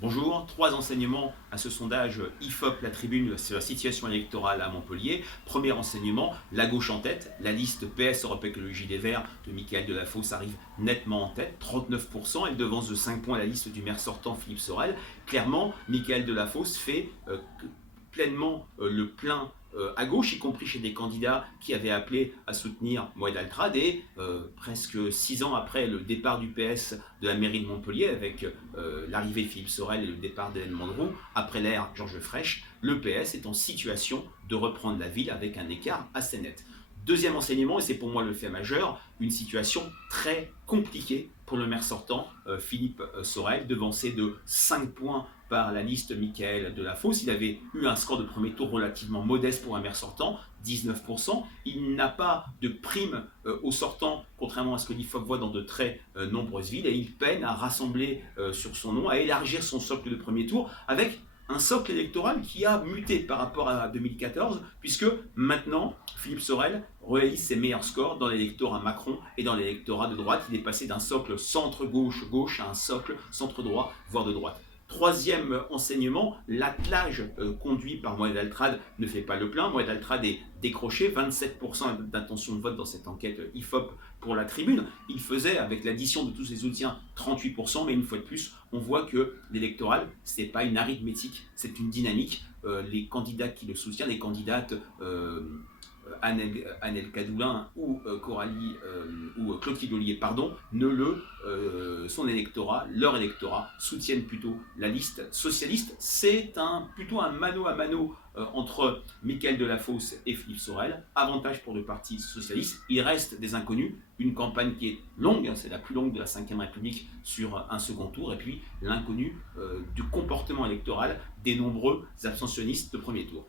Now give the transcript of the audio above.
Bonjour, trois enseignements à ce sondage IFOP La Tribune sur la situation électorale à Montpellier. Premier enseignement, la gauche en tête. La liste PS Europe Écologie des Verts de Mickaël Delafosse arrive nettement en tête, 39%. Elle devance de 5 points la liste du maire sortant Philippe Sorel. Clairement, Mickaël Delafosse fait pleinement le plein à gauche, y compris chez des candidats qui avaient appelé à soutenir Moed Altrad. Et presque 6 ans après le départ du PS de la mairie de Montpellier, avec l'arrivée de Philippe Sorel et le départ d'Hélène Mandroux, après l'ère Georges Frêche, le PS est en situation de reprendre la ville avec un écart assez net. Deuxième enseignement, et c'est pour moi le fait majeur, une situation très compliquée pour le maire sortant, Philippe Sorel, devancé de 5 points par la liste Mickaël Delafosse. Il avait eu un score de premier tour relativement modeste pour un maire sortant, 19%. Il n'a pas de prime au sortant, contrairement à ce que l'IFOP voit dans de très nombreuses villes, et il peine à rassembler sur son nom, à élargir son socle de premier tour, avec un socle électoral qui a muté par rapport à 2014, puisque maintenant, Philippe Sorel réalise ses meilleurs scores dans l'électorat Macron et dans l'électorat de droite. Il est passé d'un socle centre-gauche à un socle centre-droit, voire de droite. Troisième enseignement, l'attelage conduit par Moed Altrad ne fait pas le plein. Moed Altrad est décroché, 27% d'intention de vote dans cette enquête IFOP pour la Tribune. Il faisait, avec l'addition de tous ses soutiens, 38%, mais une fois de plus, on voit que l'électoral, ce n'est pas une arithmétique, c'est une dynamique. Les candidats qui le soutiennent, les candidates Annelle Cadoulin ou Coralie ou Clotilde Ollier, pardon, leur électorat soutiennent plutôt la liste socialiste. C'est plutôt un mano à mano entre Mickaël Delafosse et Philippe Sorel. Avantage pour le Parti socialiste. Il reste des inconnus. Une campagne qui est longue, c'est la plus longue de la Ve République sur un second tour. Et puis l'inconnu du comportement électoral des nombreux abstentionnistes de premier tour.